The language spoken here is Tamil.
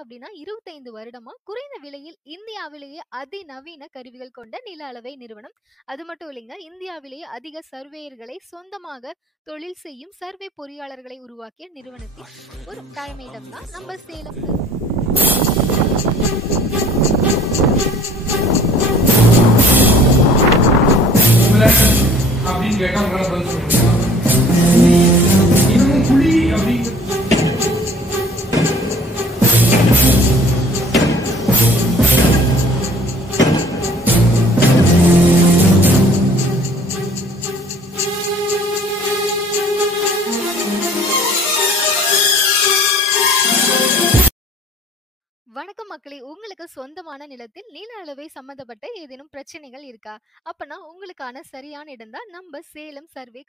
அப்படின்னா 25 வருடமா குறைந்த விலையில் இந்தியாவிலேயே அதிநவீன கருவிகள் கொண்ட நில அளவை நிறுவனம். அது மட்டும் இல்லைங்க, இந்தியாவிலேயே அதிக சர்வேயர்களை சொந்தமாக தொழில் செய்யும் சர்வே பொறியாளர்களை உருவாக்கிய நிறுவனத்தின் ஒரு தலைமையிடம் தான் நம்ம சேலம் அப்படின்னு கேட்டா உங்களால பதில் சொல்லுங்க. இன்னமும் புலி அப்படிங்கிறது வணக்கம் மக்களே, உங்களுக்கு சொந்தமான நிலத்தில் நில அளவை சம்பந்தப்பட்ட ஏதேனும் பிரச்சனைகள் இருக்கா? அப்பனா உங்களுக்கான சரியான இடம் தான் நம்ம சேலம் சர்வே